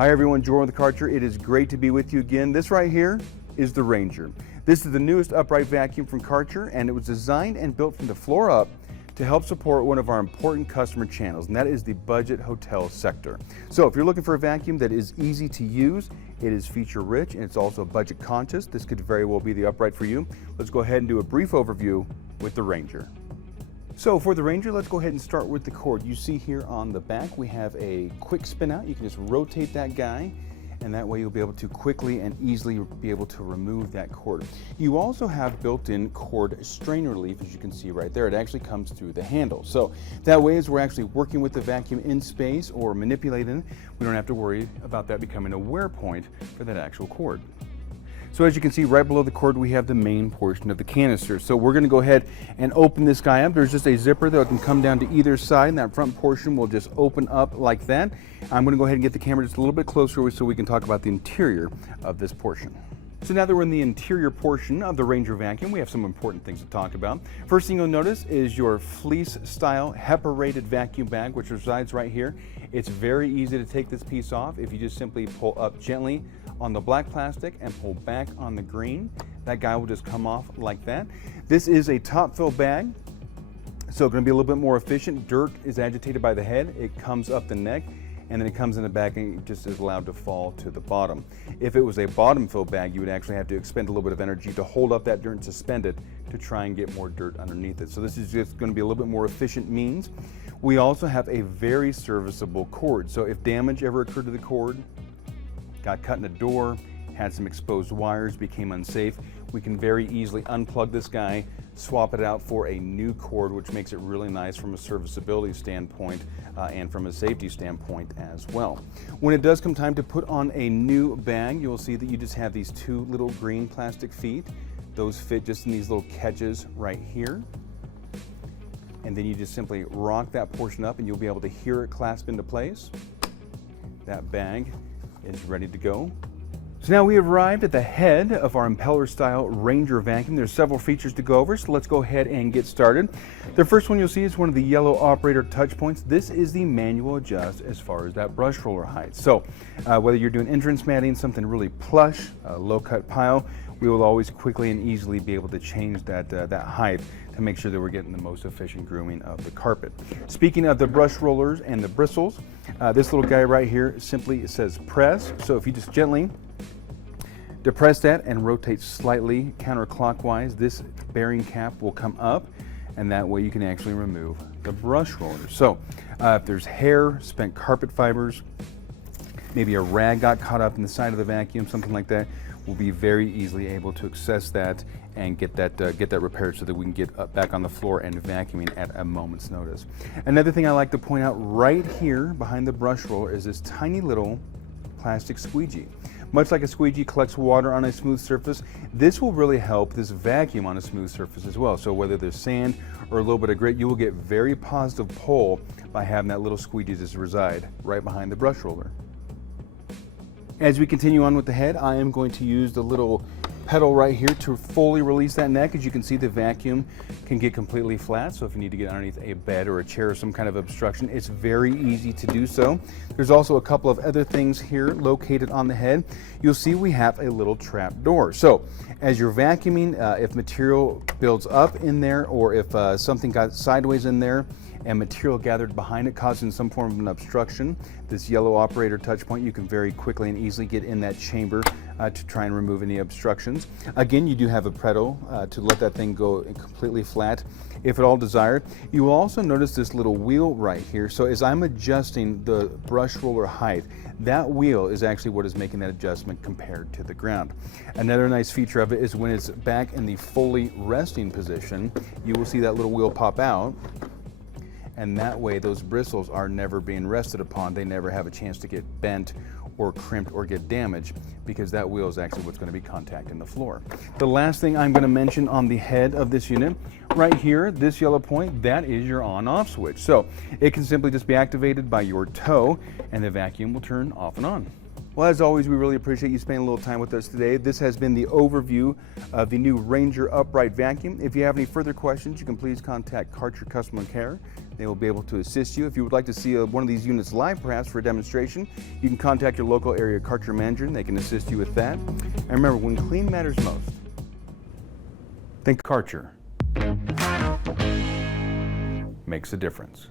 Hi everyone, Jordan with the Kärcher. It is great to be with you again. This right here is the Ranger. This is the newest upright vacuum from Kärcher, and it was designed and built from the floor up to help support one of our important customer channels, and that is the budget hotel sector. So if you're looking for a vacuum that is easy to use, it is feature rich, and it's also budget conscious, this could very well be the upright for you. Let's go ahead and do a brief overview with the Ranger. So for the Ranger, let's go ahead and start with the cord. You see here on the back, we have a quick spin out. You can just rotate that guy, and that way you'll be able to quickly and easily be able to remove that cord. You also have built-in cord strain relief, as you can see right there. It actually comes through the handle. So that way, as we're actually working with the vacuum in space or manipulating it, we don't have to worry about that becoming a wear point for that actual cord. So as you can see right below the cord, we have the main portion of the canister. So we're going to go ahead and open this guy up. There's just a zipper that can come down to either side, and that front portion will just open up like that. I'm going to go ahead and get the camera just a little bit closer so we can talk about the interior of this portion. So now that we're in the interior portion of the Ranger vacuum, we have some important things to talk about. First thing you'll notice is your fleece style HEPA rated vacuum bag, which resides right here. It's very easy to take this piece off if you just simply pull up gently on the black plastic and pull back on the green. That guy will just come off like that. This is a top fill bag, so it's going to be a little bit more efficient. Dirt is agitated by the head, it comes up the neck, and then it comes in the back and it just is allowed to fall to the bottom. If it was a bottom fill bag, you would actually have to expend a little bit of energy to hold up that dirt and suspend it to try and get more dirt underneath it. So this is just going to be a little bit more efficient means. We also have a very serviceable cord. So if damage ever occurred to the cord, got cut in a door, had some exposed wires, became unsafe, we can very easily unplug this guy, swap it out for a new cord, which makes it really nice from a serviceability standpoint and from a safety standpoint as well. When it does come time to put on a new bag, you'll see that you just have these two little green plastic feet. Those fit just in these little catches right here. And then you just simply rock that portion up and you'll be able to hear it clasp into place. That bag is ready to go. So now we have arrived at the head of our impeller style Ranger vacuum. There's several features to go over, so let's go ahead and get started. The first one you'll see is one of the yellow operator touch points. This is the manual adjust as far as that brush roller height. So whether you're doing entrance matting, something really plush, a low cut pile, we will always quickly and easily be able to change that height to make sure that we're getting the most efficient grooming of the carpet. Speaking of the brush rollers and the bristles, this little guy right here simply says press. So if you just gently depress that and rotate slightly counterclockwise, this bearing cap will come up, and that way you can actually remove the brush roller. So if there's hair, spent carpet fibers, maybe a rag got caught up in the side of the vacuum, something like that, we'll be very easily able to access that and get that repaired so that we can get back on the floor and vacuuming at a moment's notice. Another thing I like to point out right here behind the brush roller is this tiny little plastic squeegee. Much like a squeegee collects water on a smooth surface, this will really help this vacuum on a smooth surface as well. So whether there's sand or a little bit of grit, you will get very positive pull by having that little squeegee just reside right behind the brush roller. As we continue on with the head, I am going to use the little pedal right here to fully release that neck. As you can see, the vacuum can get completely flat, so if you need to get underneath a bed or a chair or some kind of obstruction, it's very easy to do so. There's also a couple of other things here located on the head. You'll see we have a little trap door. So as you're vacuuming, if material builds up in there or if something got sideways in there and material gathered behind it causing some form of an obstruction, this yellow operator touch point, you can very quickly and easily get in that chamber to try and remove any obstructions. Again, you do have a pedal to let that thing go completely flat if at all desired. You will also notice this little wheel right here. So as I'm adjusting the brush roller height, that wheel is actually what is making that adjustment compared to the ground. Another nice feature of it is when it's back in the fully resting position, you will see that little wheel pop out. And that way those bristles are never being rested upon. They never have a chance to get bent or crimped or get damaged, because that wheel is actually what's going to be contacting the floor. The last thing I'm going to mention on the head of this unit, right here, this yellow point, that is your on-off switch. So it can simply just be activated by your toe and the vacuum will turn off and on. Well, as always, we really appreciate you spending a little time with us today. This has been the overview of the new Ranger upright vacuum. If you have any further questions, you can please contact Kärcher Customer Care. They will be able to assist you. If you would like to see one of these units live, perhaps for a demonstration, you can contact your local area Kärcher Ranger and they can assist you with that. And remember, when clean matters most, think Kärcher makes a difference.